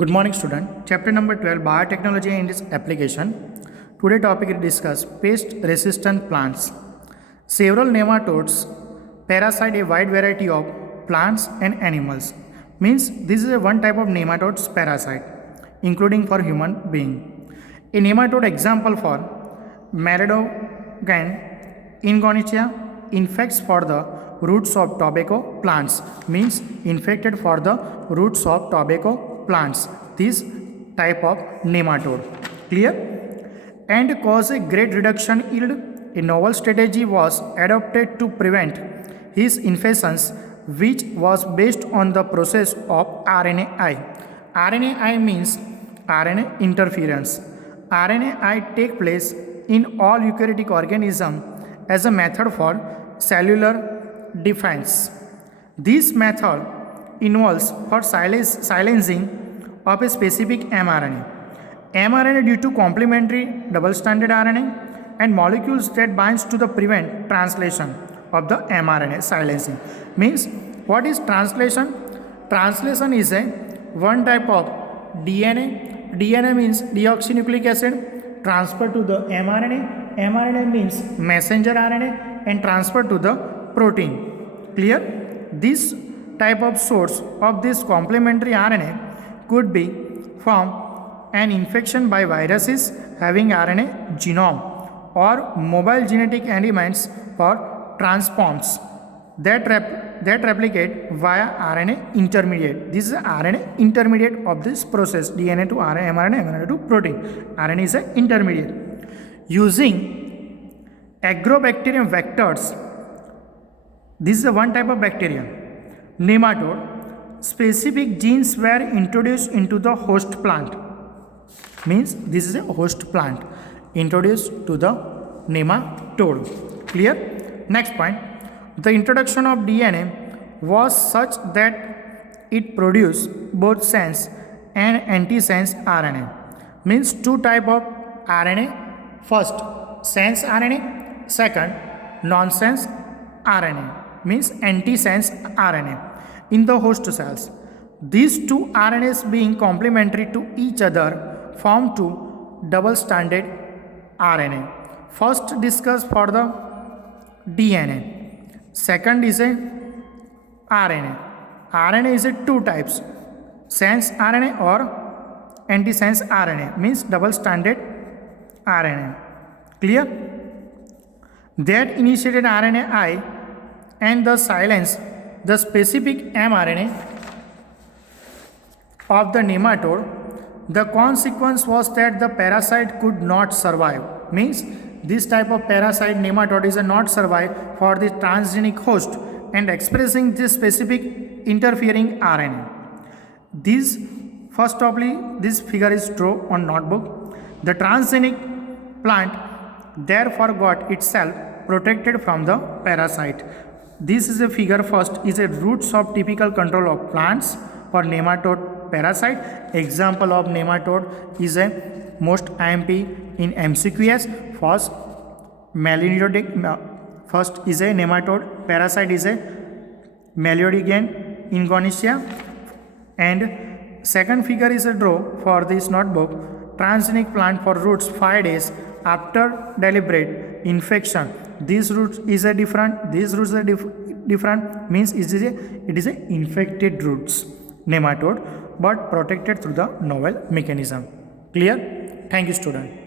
Good morning student. Chapter number 12 Biotechnology and its application. Today topic is discuss pest resistant plants. Several nematodes parasite a wide variety of plants and animals. Means this is a one type of nematodes parasite including for human being. A nematode example for Merodogan ingonitia infects for the roots of tobacco plants, means infected for the roots of tobacco plants, this type of nematode. Clear? And cause a great reduction yield. A novel strategy was adopted to prevent his infestations, which was based on the process of RNAi. RNAi means RNA interference. RNAi take place in all eukaryotic organisms as a method for cellular defense. This method involves for silencing of a specific mRNA. mRNA due to complementary double-stranded RNA and molecules that binds to the prevent translation of the mRNA silencing. Means what is translation? Translation is a one type of DNA. DNA means deoxynucleic acid transfer to the mRNA. mRNA means messenger RNA and transfer to the protein. Clear? This type of source of this complementary RNA could be from an infection by viruses having RNA genome or mobile genetic elements for transforms that replicate via RNA intermediate. This is RNA intermediate of this process, DNA to RNA, mRNA to protein. RNA is an intermediate. Using agrobacterium vectors, this is a one type of bacterium, nematode, specific genes were introduced into the host plant. Means this is a host plant introduced to the nematode. Clear? Next point. The introduction of DNA was such that it produced both sense and antisense RNA. Means two type of RNA. First, sense RNA. Second, nonsense RNA. Means antisense RNA in the host cells. These two RNAs being complementary to each other form two double-stranded RNA. First discuss for the DNA. Second is a RNA. RNA is a two types, sense RNA or antisense RNA, means double-stranded RNA. Clear? That initiated RNAi and the silence the specific mRNA of the nematode. The consequence was that the parasite could not survive. Means this type of parasite nematode is not survive for the transgenic host and expressing this specific interfering RNA. This this figure is drawn on notebook. The transgenic plant therefore got itself protected from the parasite. This is a figure. First is a roots of typical control of plants for nematode parasite. Example of nematode is a most IMP in MCQS. First, first is a nematode parasite is a Merodogan ingonitia, and second figure is a draw for this notebook. Transgenic plant for roots 5 days after deliberate infection. This root is a different. These roots are different. Means it is a infected roots nematode, but protected through the novel mechanism. Clear? Thank you, student.